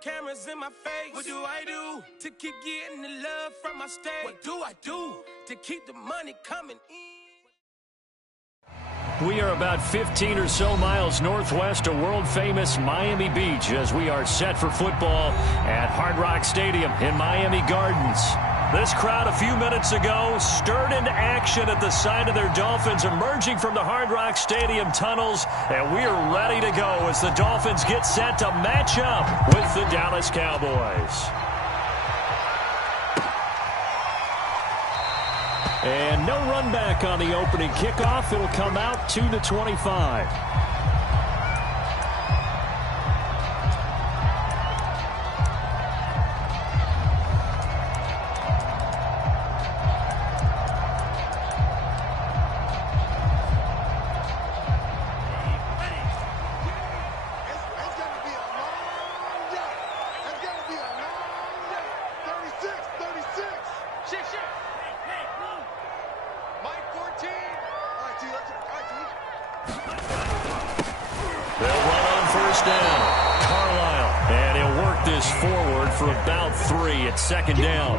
cameras in my face. What do I do to keep getting the love from my state? What do I do to keep the money coming in? We are about 15 or so miles northwest of world-famous Miami Beach as we are set for football at Hard Rock Stadium in Miami Gardens. This crowd a few minutes ago stirred into action at the sight of their Dolphins emerging from the Hard Rock Stadium tunnels, and we are ready to go as the Dolphins get set to match up with the Dallas Cowboys. And no run back on the opening kickoff. It'll come out to the 25. Second down.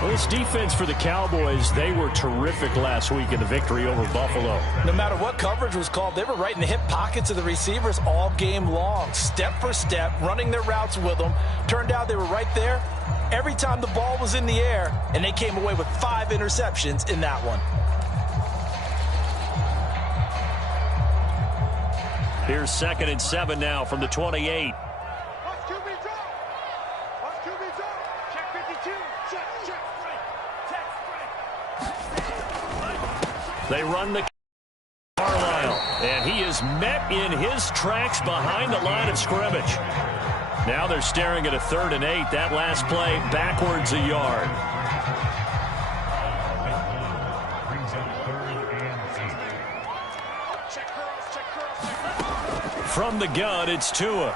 Well, this defense for the Cowboys, they were terrific last week in the victory over Buffalo. No matter what coverage was called, they were right in the hip pockets of the receivers all game long. Step for step, running their routes with them. Turned out they were right there every time the ball was in the air, and they came away with 5 interceptions in that one. Here's 2nd and 7 now from the 28. They run the Carlisle, and he is met in his tracks behind the line of scrimmage. Now they're staring at a 3rd and 8. That last play backwards a yard. From the gun, it's Tua.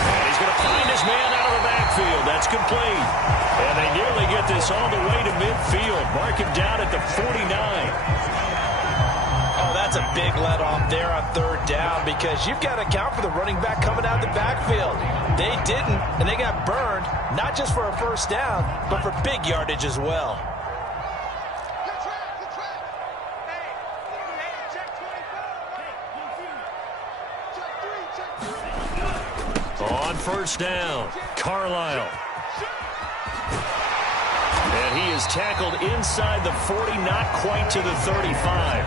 And he's going to find his man out of the backfield. That's complete. And they nearly get this all the way to midfield. Mark him down at the 49. Oh, that's a big let-off there on 3rd down because you've got to account for the running back coming out of the backfield. They didn't, and they got burned, not just for a 1st down, but for big yardage as well. On 1st down, Carlisle. And he is tackled inside the 40, not quite to the 35.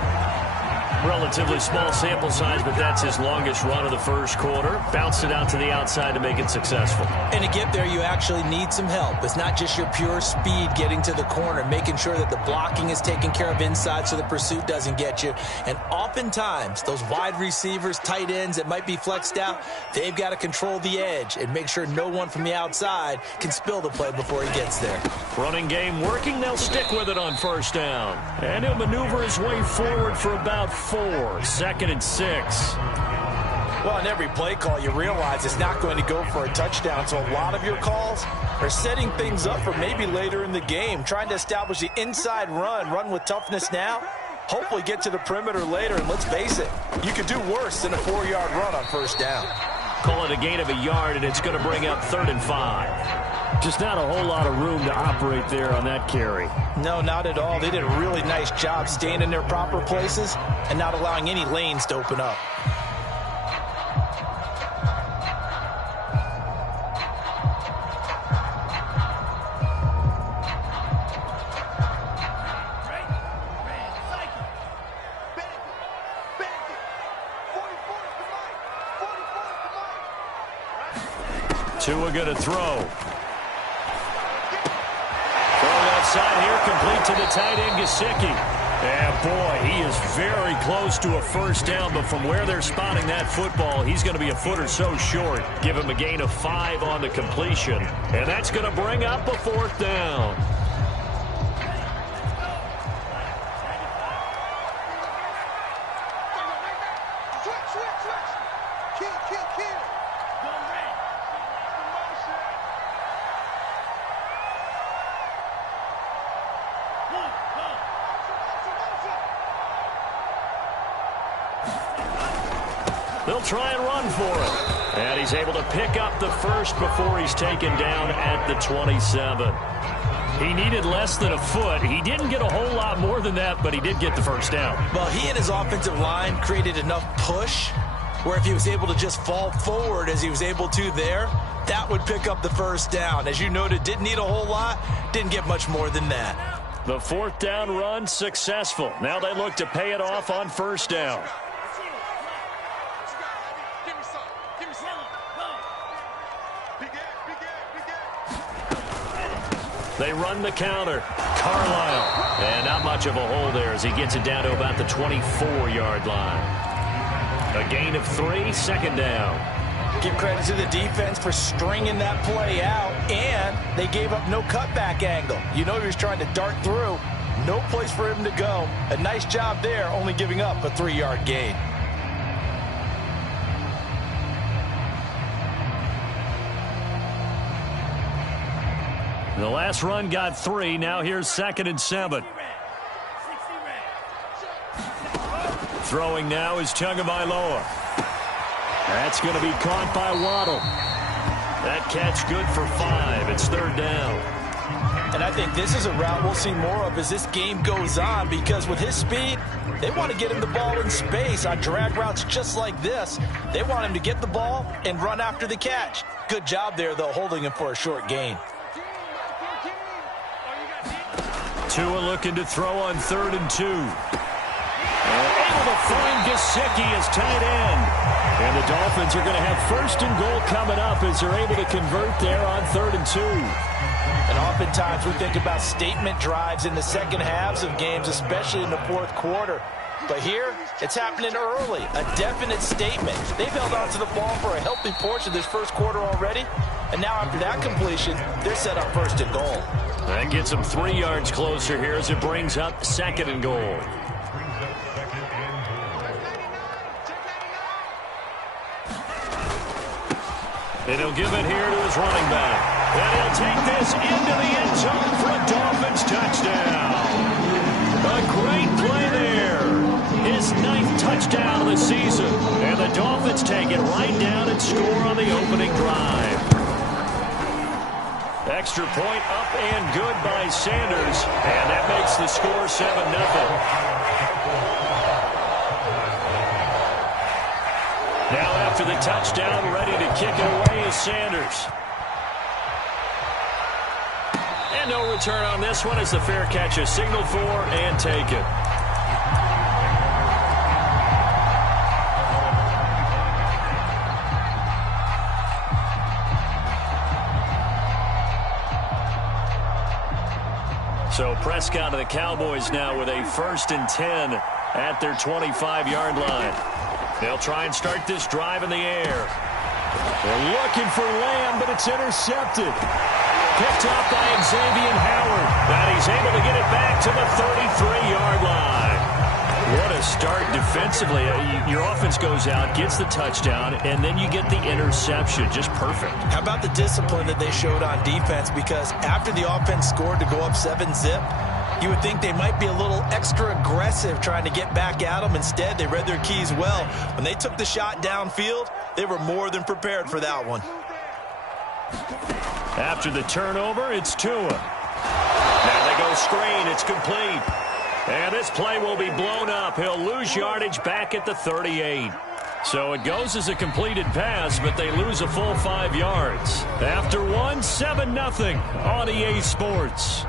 Relatively small sample size, but that's his longest run of the first quarter. Bounced it out to the outside to make it successful. And to get there, you actually need some help. It's not just your pure speed getting to the corner, making sure that the blocking is taken care of inside so the pursuit doesn't get you. And oftentimes, those wide receivers, tight ends that might be flexed out, they've got to control the edge and make sure no one from the outside can spill the play before he gets there. Running game working. They'll stick with it on 1st down. And he'll maneuver his way forward for about 4. 2nd and 6. Well, on every play call, you realize it's not going to go for a touchdown, so a lot of your calls are setting things up for maybe later in the game, trying to establish the inside run with toughness now, hopefully get to the perimeter later, and let's face it, you could do worse than a 4-yard run on 1st down. Call it a gain of a yard, and it's going to bring up 3rd and 5. Just not a whole lot of room to operate there on that carry. No, not at all. They did a really nice job staying in their proper places and not allowing any lanes to open up. Tua going to throw. Outside here, complete to the tight end, Gesicki. And boy, he is very close to a 1st down, but from where they're spotting that football, he's going to be a foot or so short. Give him a gain of 5 on the completion. And that's going to bring up a 4th down. They'll He'll try and run for it. And he's able to pick up the first before he's taken down at the 27. He needed less than a foot. He didn't get a whole lot more than that, but he did get the first down. Well, he and his offensive line created enough push where if he was able to just fall forward as he was able to there, that would pick up the first down. As you noted, didn't need a whole lot, didn't get much more than that. The fourth down run successful. Now they look to pay it off on first down. They run the counter. Carlisle. And not much of a hole there as he gets it down to about the 24-yard line. A gain of 3, second down. Give credit to the defense for stringing that play out, and they gave up no cutback angle. You know he was trying to dart through. No place for him to go. A nice job there, only giving up a 3-yard gain. The last run got 3. Now here's 2nd and 7. Throwing now is Tagovailoa. That's going to be caught by Waddle. That catch good for 5. It's 3rd down. And I think this is a route we'll see more of as this game goes on, because with his speed, they want to get him the ball in space on drag routes just like this. They want him to get the ball and run after the catch. Good job there, though, holding him for a short gain. Tua looking to throw on 3rd and 2. Able to find Gesicki as tight end. And the Dolphins are going to have 1st and goal coming up as they're able to convert there on 3rd and 2. And oftentimes we think about statement drives in the second halves of games, especially in the fourth quarter. But here, it's happening early, a definite statement. They've held on to the ball for a healthy portion of this first quarter already. And now after that completion, they're set up 1st and goal. That gets them 3 yards closer here as it brings up 2nd and goal. And he'll give it here to his running back. And he'll take this into the end zone for a Dolphins touchdown. A great play there. His 9th touchdown of the season. And the Dolphins take it right down and score on the opening drive. Extra point up and good by Sanders. And that makes the score 7-0. Now after the touchdown, ready to kick it away is Sanders. And no return on this one as the fair catch is signaled for and taken. So Prescott and the Cowboys now with a 1st and 10 at their 25-yard line. They'll try and start this drive in the air. They're looking for Lamb, but it's intercepted. Picked up by Xavier Howard. And he's able to get it back to the 33-yard line. What a start defensively. Your offense goes out, gets the touchdown, and then you get the interception. Just perfect. How about the discipline that they showed on defense? Because after the offense scored to go up 7-zip, you would think they might be a little extra aggressive trying to get back at them. Instead, they read their keys well. When they took the shot downfield, they were more than prepared for that one. After the turnover, it's Tua. Now they go screen. It's complete. And this play will be blown up. He'll lose yardage back at the 38. So it goes as a completed pass, but they lose a full 5 yards. After one, 7-0 on EA Sports.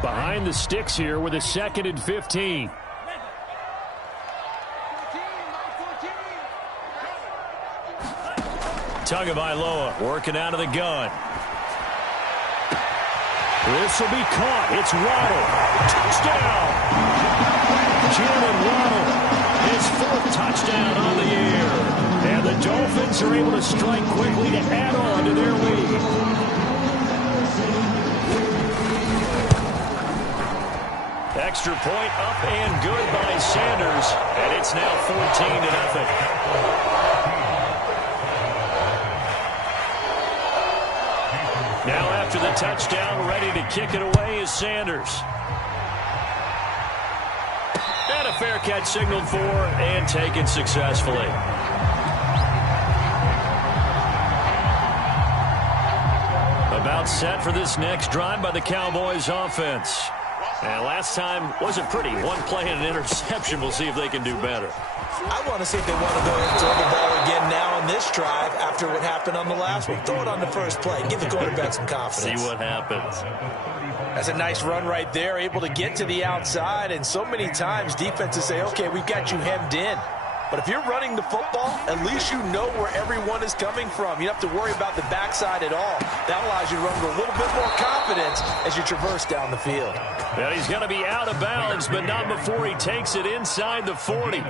Behind the sticks here with a 2nd and 15. Tagovailoa working out of the gun. This will be caught. It's Waddle. Touchdown! Jalen Waddle, his 4th touchdown on the year. And the Dolphins are able to strike quickly to add on to their lead. Extra point up and good by Sanders, and it's now 14-0. Now after the touchdown, ready to kick it away is Sanders. And a fair catch signaled for and taken successfully. About set for this next drive by the Cowboys offense. And last time wasn't pretty. One play and an interception. We'll see if they can do better. I want to see if they want to go and throw the ball again now on this drive after what happened on the last one. Throw it on the first play. Give the quarterback some confidence. See what happens. That's a nice run right there, able to get to the outside. And so many times defenses say, okay, we've got you hemmed in. But if you're running the football, at least you know where everyone is coming from. You don't have to worry about the backside at all. That allows you to run with a little bit more confidence as you traverse down the field. Well, he's going to be out of bounds, but not before he takes it inside the 40.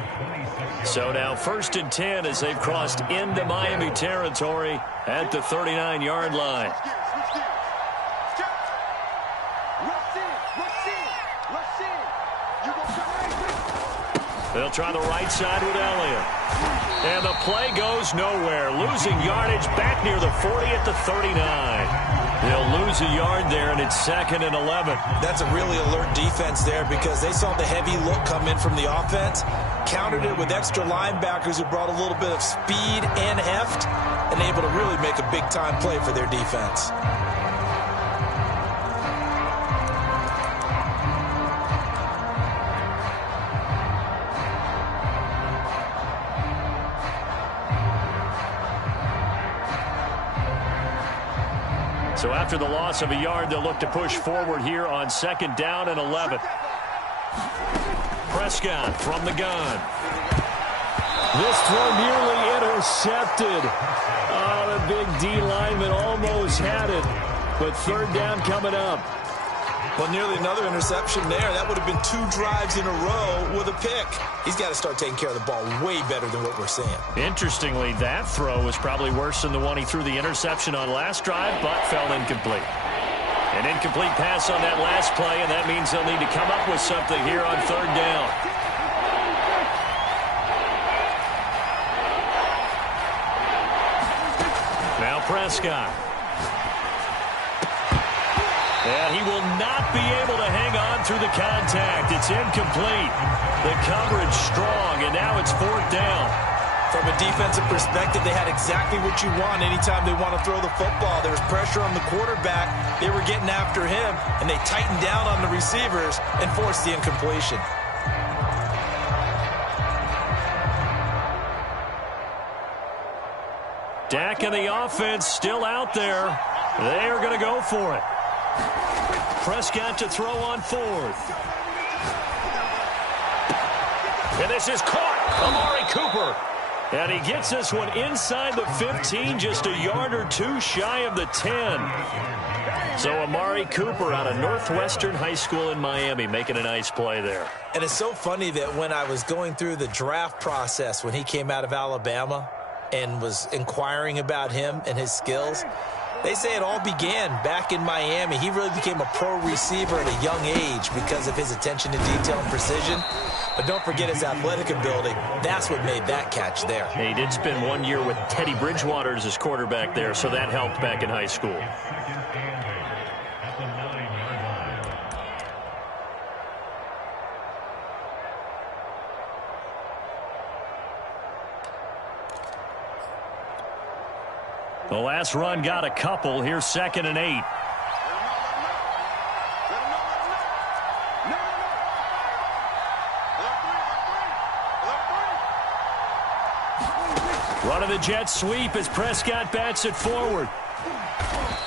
So now 1st and 10 as they've crossed into Miami territory at the 39-yard line. They'll try the right side with Elliott. And the play goes nowhere. Losing yardage back near the 40 at the 39. They'll lose a yard there, and it's 2nd and 11. That's a really alert defense there because they saw the heavy look come in from the offense, countered it with extra linebackers who brought a little bit of speed and heft, and able to really make a big-time play for their defense. So after the loss of a yard, they'll look to push forward here on 2nd down and 11. Prescott from the gun. This throw nearly intercepted. Oh, the big D lineman almost had it. But 3rd down coming up. Well, nearly another interception there. That would have been 2 drives in a row with a pick. He's got to start taking care of the ball way better than what we're seeing. Interestingly, that throw was probably worse than the one he threw the interception on last drive, but fell incomplete. An incomplete pass on that last play, and that means they'll need to come up with something here on 3rd down. Now Prescott. And he will not be able to hang on through the contact. It's incomplete. The coverage strong, and now it's 4th down. From a defensive perspective, they had exactly what you want anytime they want to throw the football. There was pressure on the quarterback. They were getting after him, and they tightened down on the receivers and forced the incompletion. Dak and the offense still out there. They are going to go for it. Prescott to throw on 4th. And this is caught. Amari Cooper. And he gets this one inside the 15, just a yard or 2 shy of the 10. So Amari Cooper out of Northwestern High School in Miami making a nice play there. And it's so funny that when I was going through the draft process when he came out of Alabama and was inquiring about him and his skills, they say it all began back in Miami. He really became a pro receiver at a young age because of his attention to detail and precision. But don't forget his athletic ability. That's what made that catch there. He did spend 1 year with Teddy Bridgewater as his quarterback there, so that helped back in high school. The last run got a couple. Here's 2nd and 8. Run of the jet sweep as Prescott bats it forward.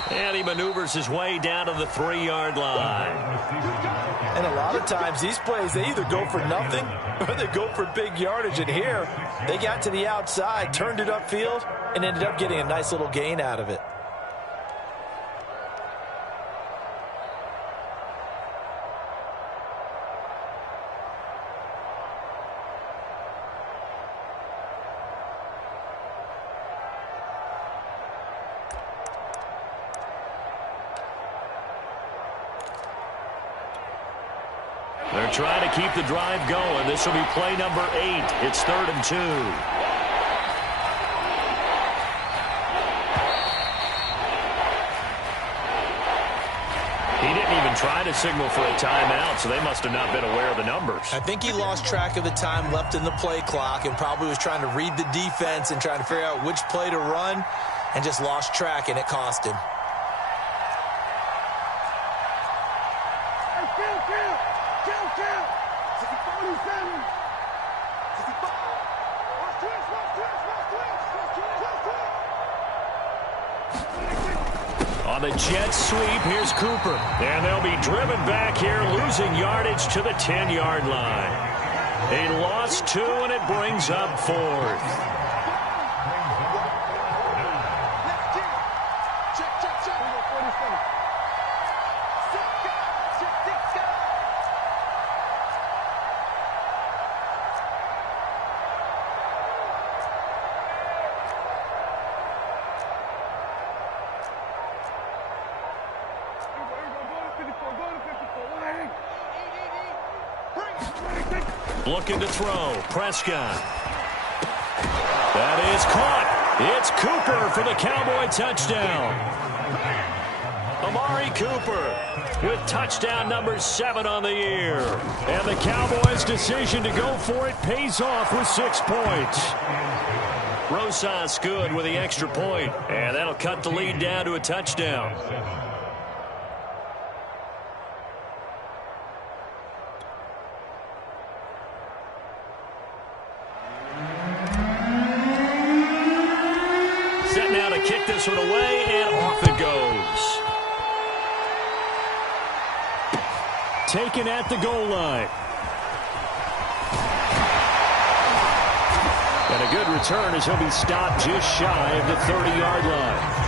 And he maneuvers his way down to the 3-yard line. And a lot of times these plays, they either go for nothing or they go for big yardage. And here, they got to the outside, turned it upfield, and ended up getting a nice little gain out of it. They're trying to keep the drive going. This will be play number 8. It's 3rd and 2. He didn't even try to signal for a timeout, so they must have not been aware of the numbers. I think he lost track of the time left in the play clock and probably was trying to read the defense and trying to figure out which play to run and just lost track, and it cost him. On the jet sweep, here's Cooper. And they'll be driven back here, losing yardage to the 10-yard line. A loss 2, and it brings up 4th. Looking to throw. Prescott. That is caught. It's Cooper for the Cowboy touchdown. Amari Cooper with touchdown number 7 on the year. And the Cowboys' decision to go for it pays off with 6 points. Rosas good with the extra point, and that'll cut the lead down to a touchdown. Kick this one away, and off it goes. Taken at the goal line. And a good return as he'll be stopped just shy of the 30-yard line.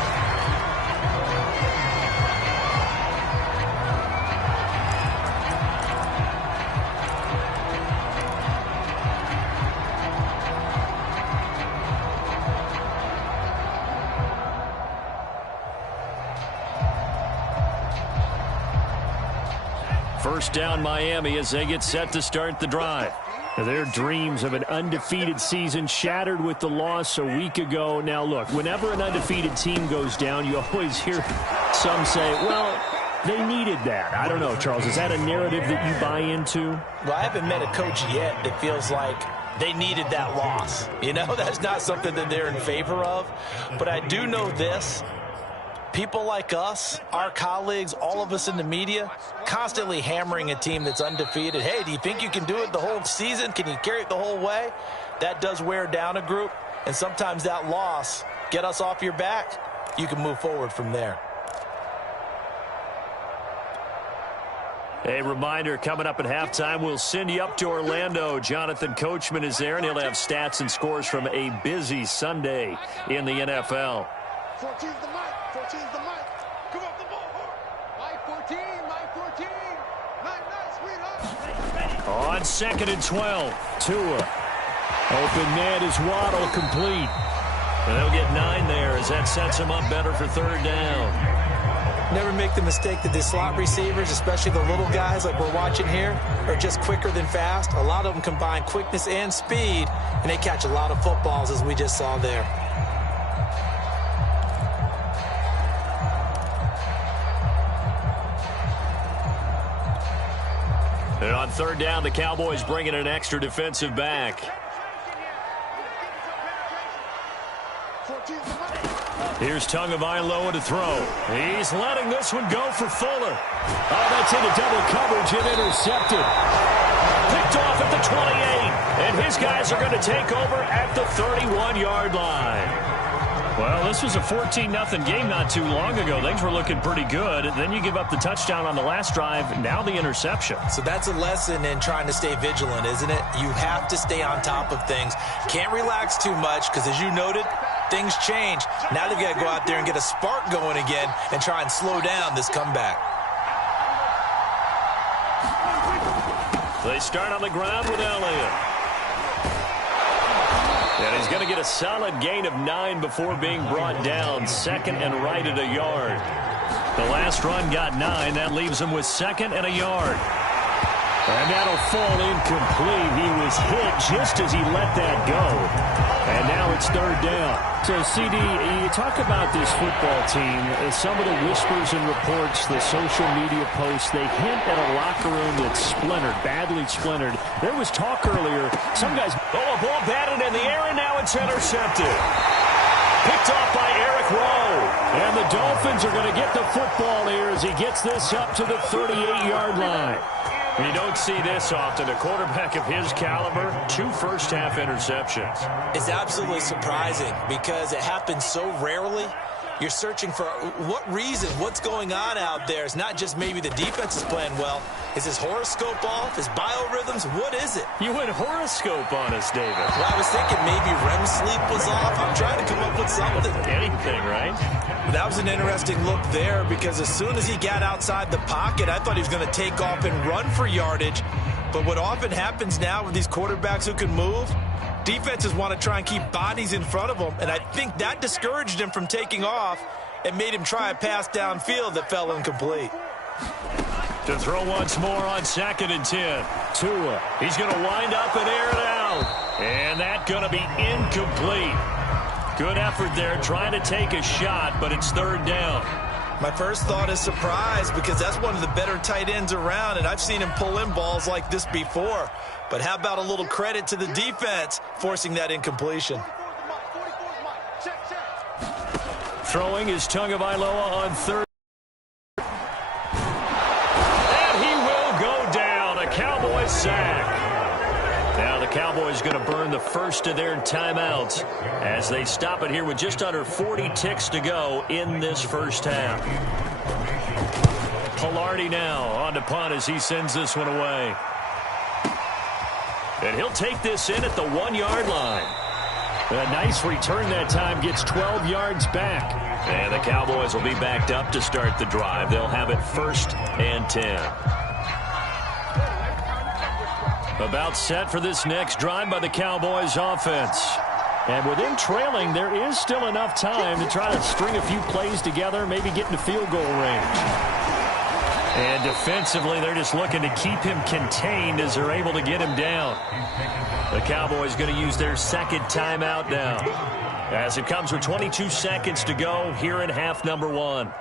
First down Miami as they get set to start the drive. Their dreams of an undefeated season shattered with the loss a week ago. Now, look, whenever an undefeated team goes down, you always hear some say, well, they needed that. I don't know, Charles. Is that a narrative that you buy into? Well, I haven't met a coach yet that feels like they needed that loss. You know, that's not something that they're in favor of. But I do know this. People like us, our colleagues, all of us in the media, constantly hammering a team that's undefeated. Hey, do you think you can do it the whole season? Can you carry it the whole way? That does wear down a group, and sometimes that loss, get us off your back, you can move forward from there. A reminder, coming up at halftime, we'll send you up to Orlando. Jonathan Coachman is there, and he'll have stats and scores from a busy Sunday in the NFL. 14's the mic. 14's the mic. Come up the ball. Mike 14. Mike 14. Nice, sweetheart. On 2nd and 12, Tua. Open man is Waddle, complete. And they'll get 9 there as that sets them up better for 3rd down. Never make the mistake that the slot receivers, especially the little guys like we're watching here, are just quicker than fast. A lot of them combine quickness and speed, and they catch a lot of footballs, as we just saw there. And on 3rd down, the Cowboys bring in an extra defensive back. Here's Tagovailoa to throw. He's letting this one go for Fuller. Oh, that's into double coverage and intercepted. Picked off at the 28. And his guys are going to take over at the 31-yard line. Well, this was a 14-0 game not too long ago. Things were looking pretty good. Then you give up the touchdown on the last drive. Now the interception. So that's a lesson in trying to stay vigilant, isn't it? You have to stay on top of things. Can't relax too much because, as you noted, things change. Now they've got to go out there and get a spark going again and try and slow down this comeback. They start on the ground with Elliott. And he's going to get a solid gain of 9 before being brought down. 2nd and right at a yard. The last run got 9. That leaves him with 2nd and a yard. And that'll fall incomplete. He was hit just as he let that go. And now it's third down. So, CD, you talk about this football team, some of the whispers and reports, the social media posts, they hint at a locker room that's splintered, badly splintered. There was talk earlier. Some guys... Oh, a ball batted in the air, and now it's intercepted. Picked off by Eric Rowe. And the Dolphins are going to get the football here as he gets this up to the 38-yard line. You don't see this often. A quarterback of his caliber, 2 first-half interceptions. It's absolutely surprising because it happens so rarely. You're searching for what reason, what's going on out there. It's not just maybe the defense is playing well. Is his horoscope off? His biorhythms? What is it? You went horoscope on us, David. Well, I was thinking maybe REM sleep was off. I'm trying to come up with something. Anything, right? That was an interesting look there because as soon as he got outside the pocket, I thought he was going to take off and run for yardage. But what often happens now with these quarterbacks who can move, defenses want to try and keep bodies in front of them, and I think that discouraged him from taking off and made him try a pass downfield that fell incomplete. To throw once more on 2nd and 10. Tua. He's going to wind up and air it out. And that's going to be incomplete. Good effort there trying to take a shot, but it's third down. My first thought is surprise because that's one of the better tight ends around, and I've seen him pull in balls like this before. But how about a little credit to the defense forcing that incompletion? Throwing is Tagovailoa on third. And he will go down. A Cowboys sack. Now the Cowboys going to burn the first of their timeouts as they stop it here with just under 40 ticks to go in this first half. Palardy now on to punt as he sends this one away. And he'll take this in at the 1-yard line. A nice return that time, gets 12 yards back. And the Cowboys will be backed up to start the drive. They'll have it 1st and 10. About set for this next drive by the Cowboys offense. And with him trailing, there is still enough time to try to string a few plays together, maybe get into field goal range. And defensively, they're just looking to keep him contained as they're able to get him down. The Cowboys going to use their 2nd timeout now, as it comes with 22 seconds to go here in half number 1.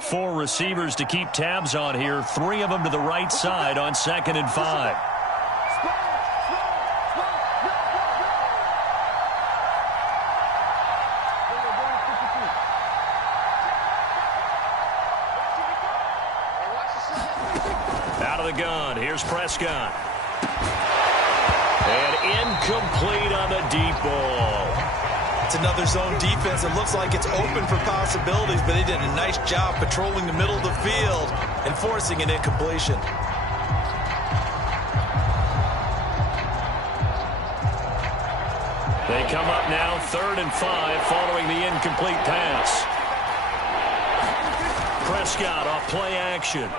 Four receivers to keep tabs on here. 3 of them to the right side on 2nd and 5. Out of the gun. Here's Prescott. And incomplete on the deep ball. It's another zone defense. It looks like it's open for possibilities, but they did a nice job patrolling the middle of the field and forcing an incompletion. They come up now 3rd and 5 following the incomplete pass. Prescott off play action.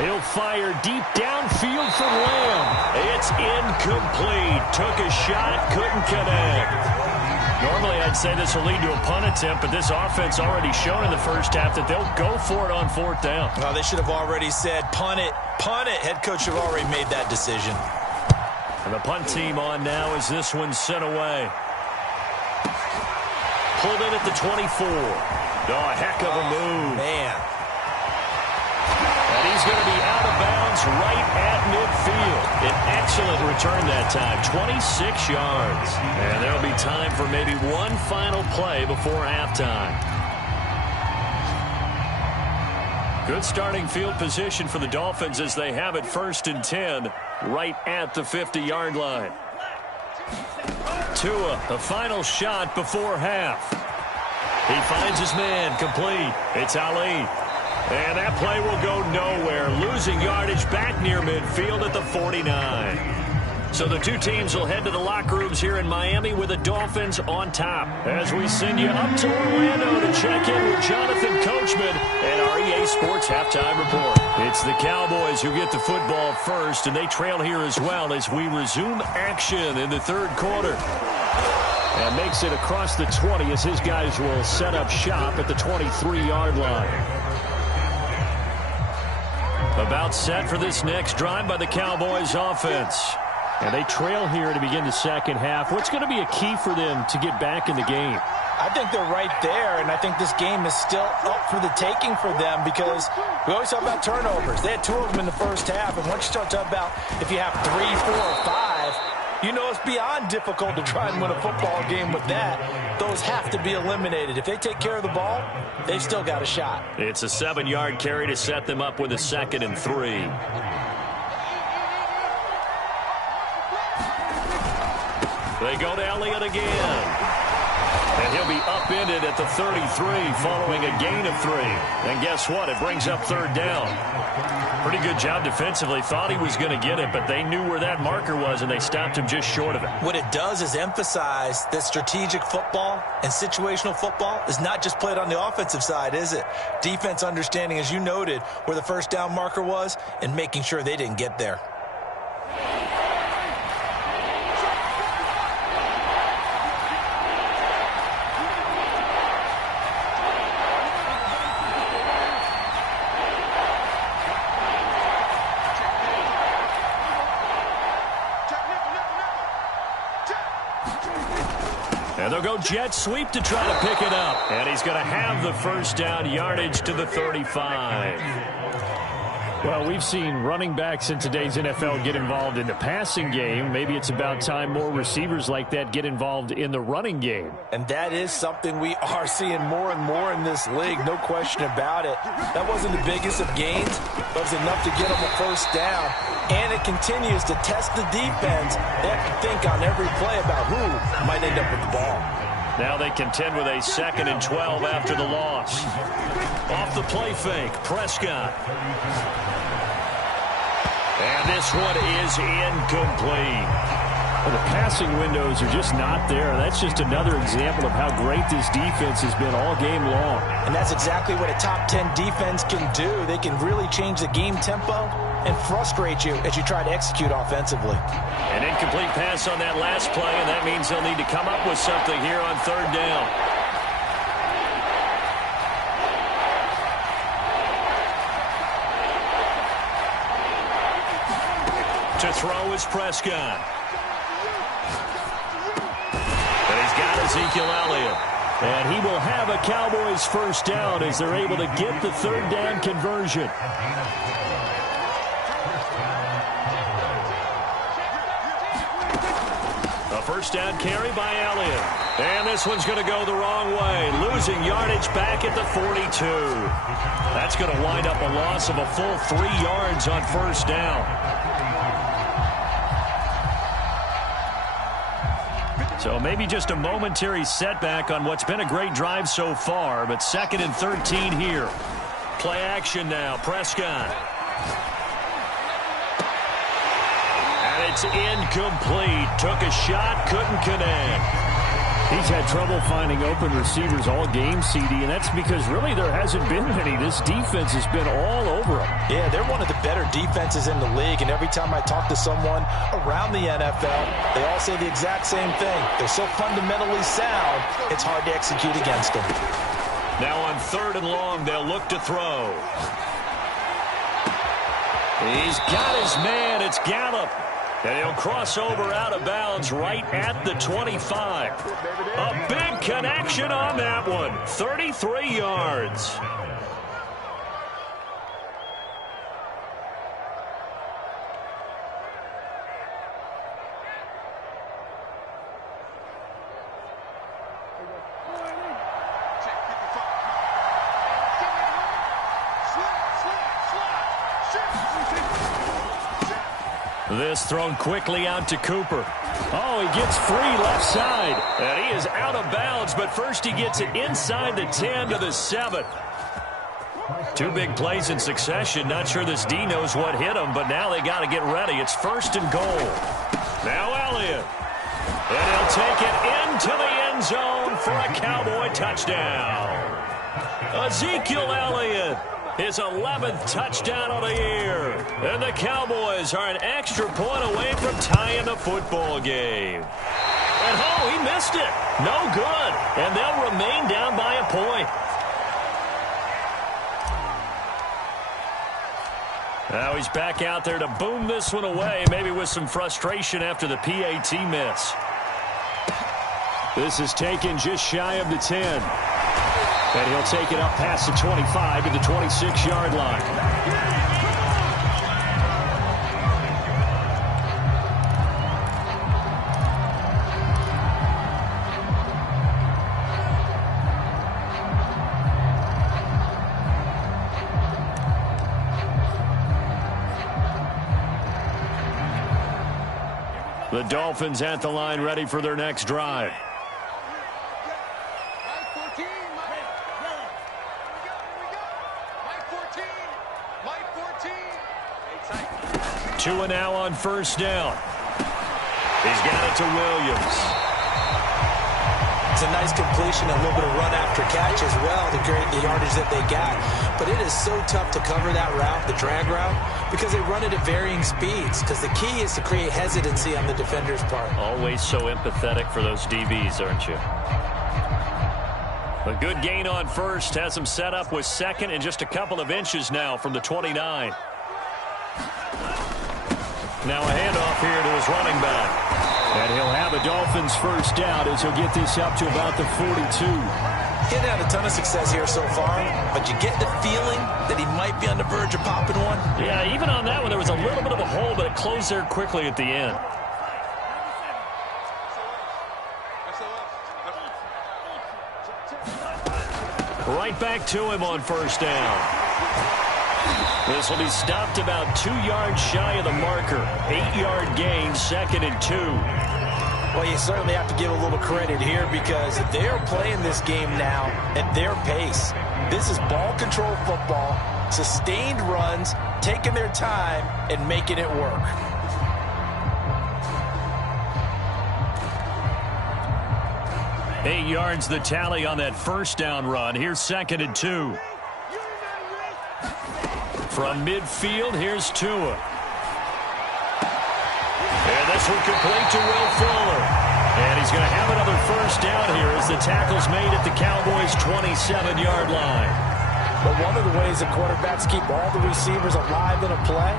He'll fire deep downfield for Lamb. It's incomplete. Took a shot, couldn't connect. Normally, I'd say this will lead to a punt attempt, but this offense already shown in the first half that they'll go for it on 4th down. Oh, they should have already said, punt it, punt it. Head coach should have already made that decision. And the punt team on now as this one's sent away. Pulled in at the 24. Oh, a heck of a move. Man. And he's going to be out of bounds right at midfield. An excellent return that time, 26 yards. And there'll be time for maybe one final play before halftime. Good starting field position for the Dolphins as they have it 1st and 10 right at the 50-yard line. Tua, the final shot before half. He finds his man, complete. It's Ali. And that play will go nowhere. Losing yardage back near midfield at the 49. So the two teams will head to the locker rooms here in Miami with the Dolphins on top. As we send you up to Orlando to check in with Jonathan Coachman and our EA Sports Halftime Report. It's the Cowboys who get the football first, and they trail here as well as we resume action in the 3rd quarter. And makes it across the 20 as his guys will set up shop at the 23-yard line. About set for this next drive by the Cowboys offense. And they trail here to begin the second half. What's going to be a key for them to get back in the game? I think they're right there, and I think this game is still up for the taking for them because we always talk about turnovers. They had 2 of them in the first half, and once you start talking about if you have 3, 4, or 5, you know it's beyond difficult to try and win a football game with that. Those have to be eliminated. If they take care of the ball, they've still got a shot. It's a 7-yard carry to set them up with a 2nd and 3. They go to Elliott again. And he'll be upended at the 33 following a gain of 3. And guess what? It brings up 3rd down. Pretty good job defensively. Thought he was going to get it, but they knew where that marker was, and they stopped him just short of it. What it does is emphasize that strategic football and situational football is not just played on the offensive side, is it? Defense understanding, as you noted, where the 1st down marker was and making sure they didn't get there. And they'll go jet sweep to try to pick it up. And he's going to have the 1st down yardage to the 35. Well, we've seen running backs in today's NFL get involved in the passing game. Maybe it's about time more receivers like that get involved in the running game. And that is something we are seeing more and more in this league, no question about it. That wasn't the biggest of gains, but it was enough to get them a 1st down. And it continues to test the defense. They have to think on every play about who might end up with the ball. Now they contend with a 2nd and 12 after the loss. Off the play fake, Prescott. And this one is incomplete. Well, the passing windows are just not there. That's just another example of how great this defense has been all game long. And that's exactly what a top 10 defense can do. They can really change the game tempo and frustrate you as you try to execute offensively. An incomplete pass on that last play, and that means they'll need to come up with something here on 3rd down. To throw is Prescott. And he's got Ezekiel Elliott. And he will have a Cowboys 1st down as they're able to get the 3rd down conversion. A 1st down carry by Elliott. And this one's going to go the wrong way. Losing yardage back at the 42. That's going to wind up a loss of a full 3 yards on 1st down. So maybe just a momentary setback on what's been a great drive so far, but 2nd and 13 here. Play action now, Prescott. And it's incomplete. Took a shot, couldn't connect. He's had trouble finding open receivers all game, CD, and that's because really there hasn't been many. This defense has been all over them. Yeah, they're one of the better defenses in the league, and every time I talk to someone around the NFL, they all say the exact same thing. They're so fundamentally sound, it's hard to execute against them. Now on 3rd and long, they'll look to throw. He's got his man. It's Gallup. And he'll cross over out of bounds right at the 25. A big connection on that one. 33 yards. This thrown quickly out to Cooper. Oh, he gets free left side. And he is out of bounds, but first he gets it inside the 10 to the 7. 2 big plays in succession. Not sure this D knows what hit him, but now they got to get ready. It's 1st and goal. Now Elliott. And he'll take it into the end zone for a Cowboy touchdown. Ezekiel Elliott. His 11th touchdown of the year. And the Cowboys are an extra point away from tying the football game. And oh, he missed it. No good. And they'll remain down by a point. Now he's back out there to boom this one away, maybe with some frustration after the PAT miss. This is taken just shy of the 10. And he'll take it up past the 25 to the 26-yard line. The Dolphins at the line, ready for their next drive. Two and now on first down. He's got it to Williams. It's a nice completion, a little bit of run after catch as well to create the yardage that they got. But it is so tough to cover that route, the drag route, because they run it at varying speeds. Because the key is to create hesitancy on the defender's part. Always so empathetic for those DBs, aren't you? A good gain on first has him set up with second and just a couple of inches now from the 29. Now a handoff here to his running back. And he'll have a Dolphins first down as he'll get this up to about the 42. He hadn't had a ton of success here so far, but you get the feeling that he might be on the verge of popping one. Yeah, even on that one, there was a little bit of a hole, but it closed there quickly at the end. Right back to him on first down. This will be stopped about 2 yards shy of the marker. 8-yard gain, second and 2. Well, you certainly have to give a little credit here because they're playing this game now at their pace. This is ball control football, sustained runs, taking their time and making it work. Eight yards the tally on that first down run. Here's second and 2. From midfield, here's Tua. And this one complete to Will Fuller. And he's going to have another first down here as the tackle's made at the Cowboys' 27-yard line. But one of the ways that quarterbacks keep all the receivers alive in a play,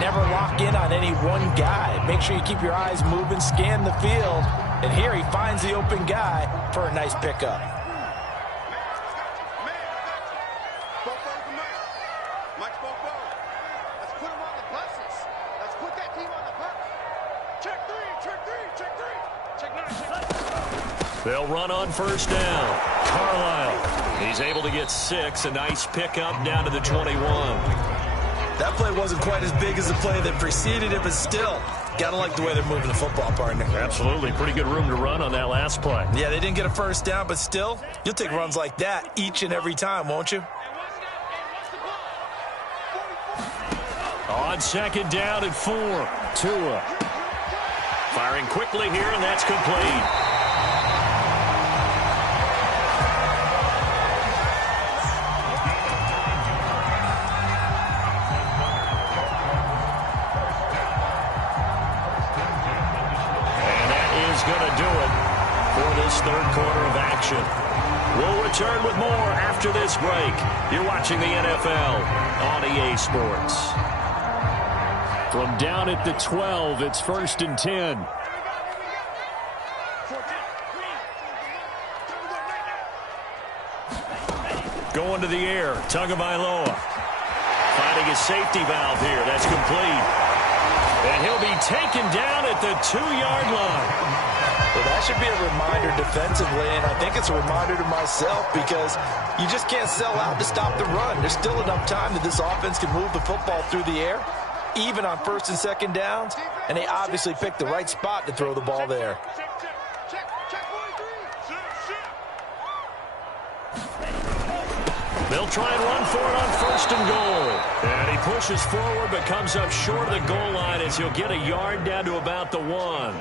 never lock in on any one guy. Make sure you keep your eyes moving, scan the field. And here he finds the open guy for a nice pickup. They'll run on first down. Carlisle. He's able to get 6. A nice pickup down to the 21. That play wasn't quite as big as the play that preceded it, but still, gotta like the way they're moving the football, partner. Absolutely. Pretty good room to run on that last play. Yeah, they didn't get a first down, but still, you'll take runs like that each and every time, won't you? On second down at 4. Tua. Firing quickly here, and that's complete. Going to do it for this third quarter of action. We'll return with more after this break. You're watching the NFL on EA Sports. From down at the 12, it's first and 10. Going to the air, Tagovailoa. Finding his safety valve here. That's complete. And he'll be taken down at the 2-yard line. Well, that should be a reminder defensively, and I think it's a reminder to myself because you just can't sell out to stop the run. There's still enough time that this offense can move the football through the air, even on first and second downs, and they obviously picked the right spot to throw the ball there. They'll try and run for it on first and goal. And he pushes forward but comes up short of the goal line as he'll get a yard down to about the 1.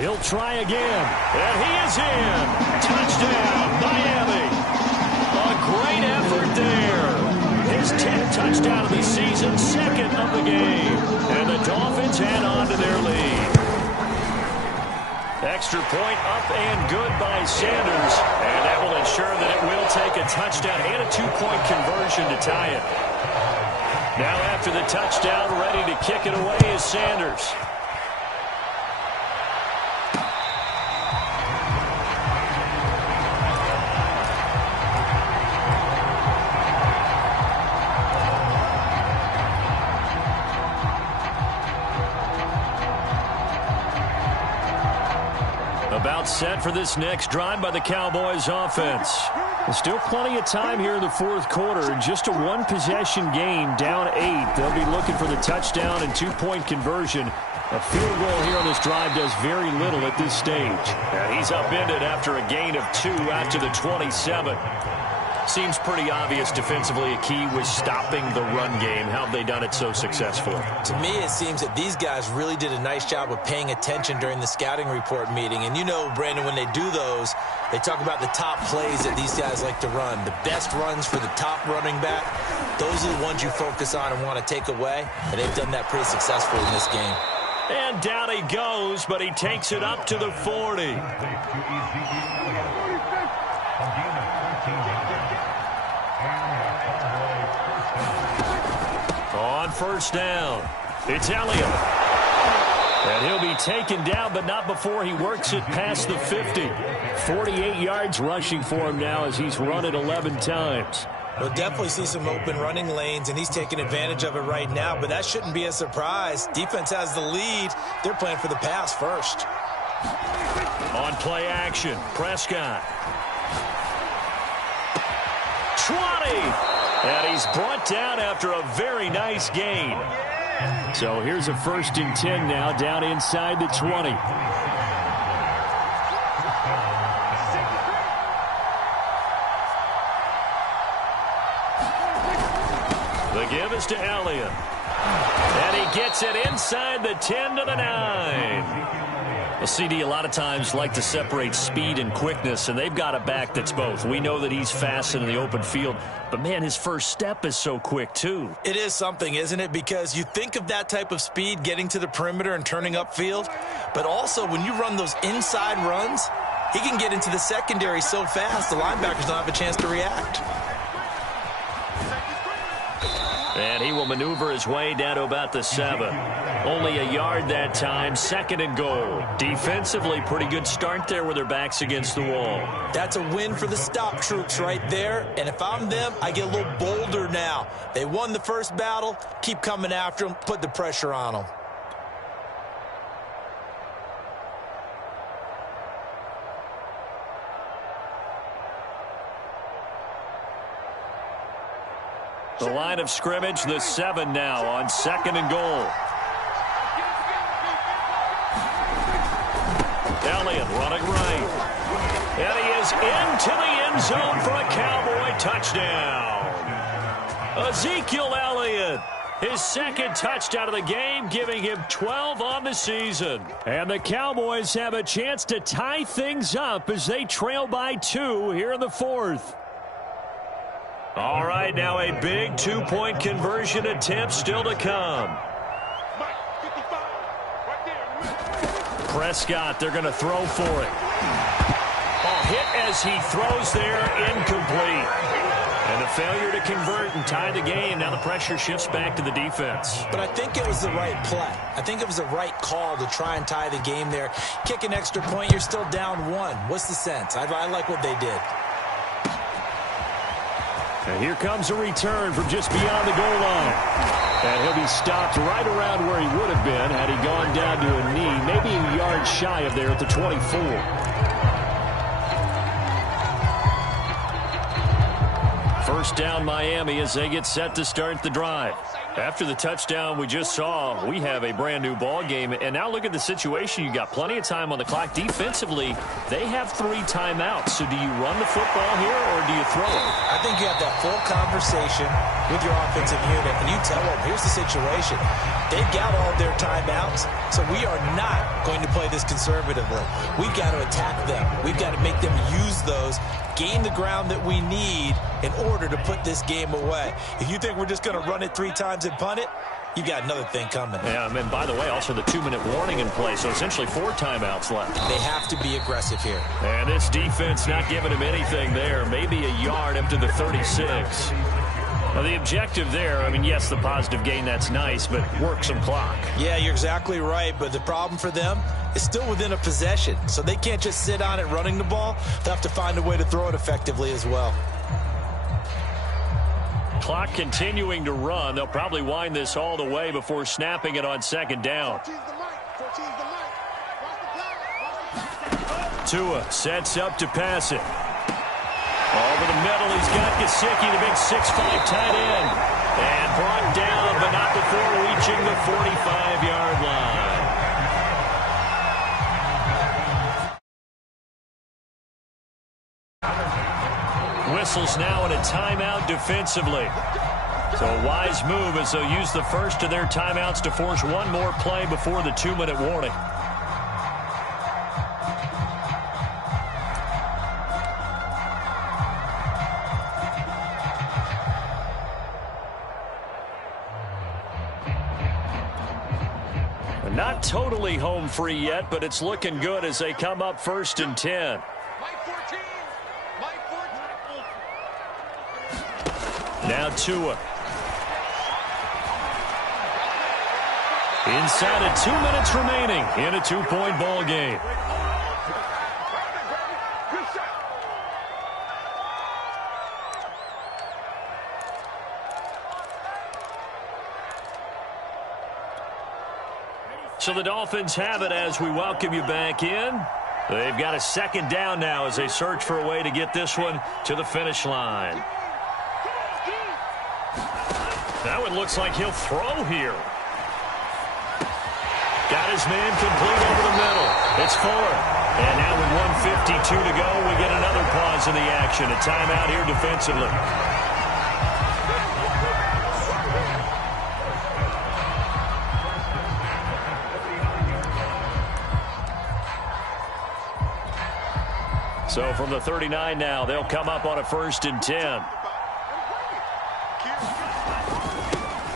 He'll try again. And he is in. Touchdown, Miami. A great effort there. His 10th touchdown of the season, second of the game. And the Dolphins add on to their lead. Extra point up and good by Sanders. And that will ensure that it will take a touchdown and a 2-point conversion to tie it. Now after the touchdown, ready to kick it away is Sanders. About set for this next drive by the Cowboys offense. There's still plenty of time here in the fourth quarter. Just a one-possession game, down 8. They'll be looking for the touchdown and 2-point conversion. A field goal here on this drive does very little at this stage. And he's upended after a gain of 2 out to the 27. Seems pretty obvious defensively a key was stopping the run game. How have they done it so successfully? To me, it seems that these guys really did a nice job of paying attention during the scouting report meeting. And you know, Brandon, when they do those, they talk about the top plays that these guys like to run. The best runs for the top running back, those are the ones you focus on and want to take away. And they've done that pretty successfully in this game. And down he goes, but he takes it up to the 40. On first down, it's Elliott. And he'll be taken down, but not before he works it past the 50. 48 yards rushing for him now as he's run it 11 times. We'll definitely see some open running lanes, and he's taking advantage of it right now, but that shouldn't be a surprise. Defense has the lead. They're playing for the pass first. On play action, Prescott. 20! And he's brought down after a very nice gain. So here's a 1st and 10 now, down inside the 20. The give is to Elliott. And he gets it inside the 10 to the 9. Well, CD, a lot of times like to separate speed and quickness, and they've got a back that's both. We know that he's fast in the open field, but, man, his first step is so quick, too. It is something, isn't it? Because you think of that type of speed getting to the perimeter and turning upfield, but also when you run those inside runs, he can get into the secondary so fast the linebackers don't have a chance to react. And he will maneuver his way down to about the 7. Only a yard that time, 2nd and goal. Defensively, pretty good start there with their backs against the wall. That's a win for the stop troops right there. And if I'm them, I get a little bolder now. They won the first battle. Keep coming after them. Put the pressure on them. The line of scrimmage, the 7 now on 2nd and goal. Elliott running right. And he is into the end zone for a Cowboy touchdown. Ezekiel Elliott, his 2nd touchdown of the game, giving him 12 on the season. And the Cowboys have a chance to tie things up as they trail by 2 here in the 4th. All right, now a big 2-point conversion attempt still to come. Prescott, they're going to throw for it. Oh, hit as he throws there, incomplete. And the failure to convert and tie the game. Now the pressure shifts back to the defense. But I think it was the right play. I think it was the right call to try and tie the game there. Kick an extra point, you're still down 1. What's the sense? I like what they did. And here comes a return from just beyond the goal line. And he'll be stopped right around where he would have been had he gone down to a knee, maybe a yard shy of there at the 24. First down Miami as they get set to start the drive. After the touchdown we just saw, we have a brand new ball game. And now look at the situation. You got plenty of time on the clock. Defensively, they have 3 timeouts. So do you run the football here or do you throw it? I think you have that full conversation. with your offensive unit, and you tell them, here's the situation. They've got all their timeouts, so we are not going to play this conservatively. We've got to attack them. We've got to make them use those, gain the ground that we need in order to put this game away. If you think we're just going to run it 3 times and punt it, you've got another thing coming. Yeah, and by the way, also the 2-minute warning in play, so essentially 4 timeouts left. They have to be aggressive here. And this defense not giving him anything there. Maybe a yard up to the 36. Now, the objective there, I mean, yes, the positive gain, that's nice, but work some clock. Yeah, you're exactly right, but the problem for them is still within a possession, so they can't just sit on it running the ball. They'll have to find a way to throw it effectively as well. Clock continuing to run. They'll probably wind this all the way before snapping it on second down. Tua sets up to pass it. Over the middle, he's got Gesicki, the big 6'5" tight end. And brought down, but not before reaching the 45-yard line. Whistles now in a timeout defensively. So a wise move as they'll use the first of their timeouts to force one more play before the 2-minute warning. Not totally home free yet, but it's looking good as they come up 1st and 10. Now Tua. Inside of 2 minutes remaining in a 2-point ball game. So the Dolphins have it as we welcome you back in. They've got a 2nd down now as they search for a way to get this one to the finish line. Now it looks like he'll throw here. Got his man complete over the middle. It's Fuller. And now with 1:52 to go, we get another pause in the action. A timeout here defensively. So from the 39 now, they'll come up on a 1st and 10.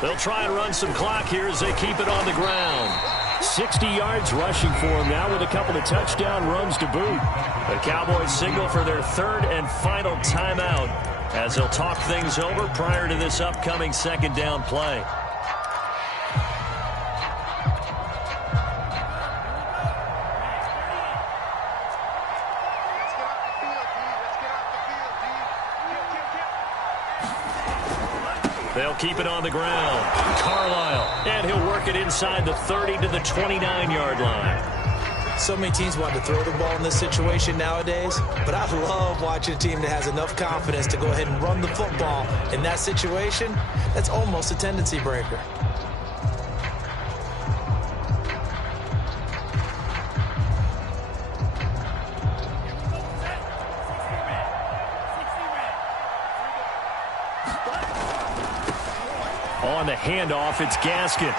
They'll try and run some clock here as they keep it on the ground. 60 yards rushing for him now with a couple of touchdown runs to boot. The Cowboys signal for their 3rd and final timeout as they'll talk things over prior to this upcoming 2nd down play. They'll keep it on the ground. Carlisle, and he'll work it inside the 30 to the 29-yard line. So many teams want to throw the ball in this situation nowadays, but I love watching a team that has enough confidence to go ahead and run the football. In that situation, that's almost a tendency breaker. On the handoff, it's Gaskin.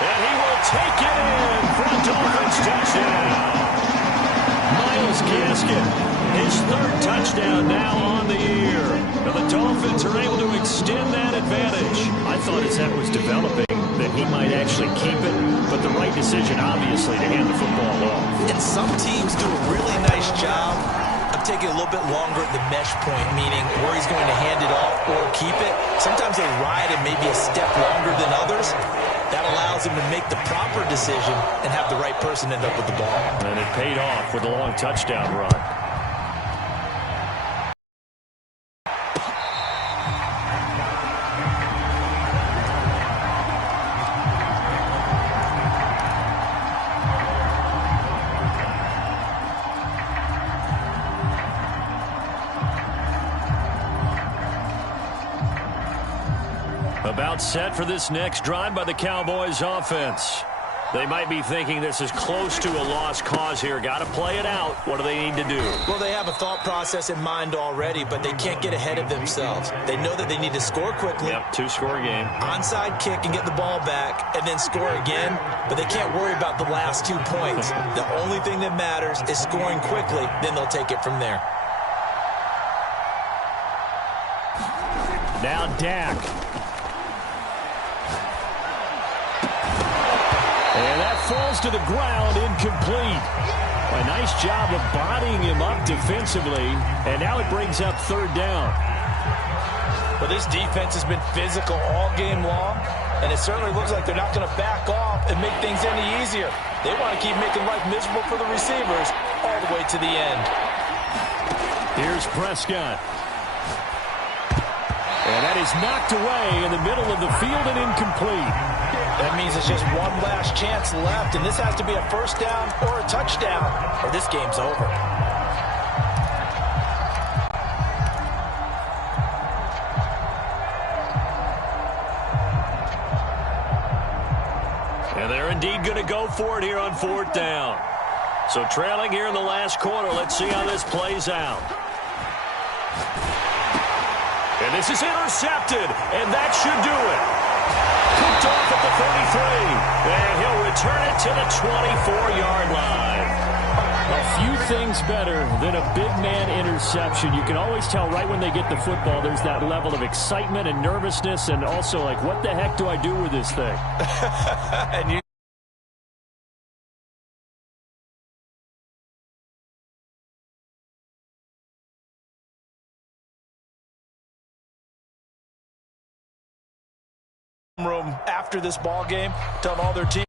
And he will take it in for a Dolphins touchdown. Myles Gaskin, his 3rd touchdown now on the year. Now the Dolphins are able to extend that advantage. I thought as that was developing that he might actually keep it, but the right decision, obviously, to hand the football off. And some teams do a really nice job of taking a little bit longer at the mesh point, meaning where he's going to hand it off or keep it. Sometimes they ride it maybe a step longer than others. That allows him to make the proper decision and have the right person end up with the ball. And it paid off with a long touchdown run. About set for this next drive by the Cowboys offense. They might be thinking this is close to a lost cause here. Got to play it out. What do they need to do? Well, they have a thought process in mind already, but they can't get ahead of themselves. They know that they need to score quickly. Yep, two-score game. Onside kick and get the ball back and then score again, but they can't worry about the last 2 points. The only thing that matters is scoring quickly, then they'll take it from there. Now Dak. And that falls to the ground, incomplete. A nice job of bodying him up defensively, and now it brings up third down. But this defense has been physical all game long, and it certainly looks like they're not going to back off and make things any easier. They want to keep making life miserable for the receivers all the way to the end. Here's Prescott. And that is knocked away in the middle of the field and incomplete. That means it's just one last chance left, and this has to be a first down or a touchdown, or this game's over. And they're indeed going to go for it here on fourth down. So trailing here in the last quarter. Let's see how this plays out. And this is intercepted, and that should do it. Cooked off at the 33, and he'll return it to the 24-yard line. A few things better than a big man interception. You can always tell right when they get the football, there's that level of excitement and nervousness, and also like, what the heck do I do with this thing? And you room after this ball game, telling all their team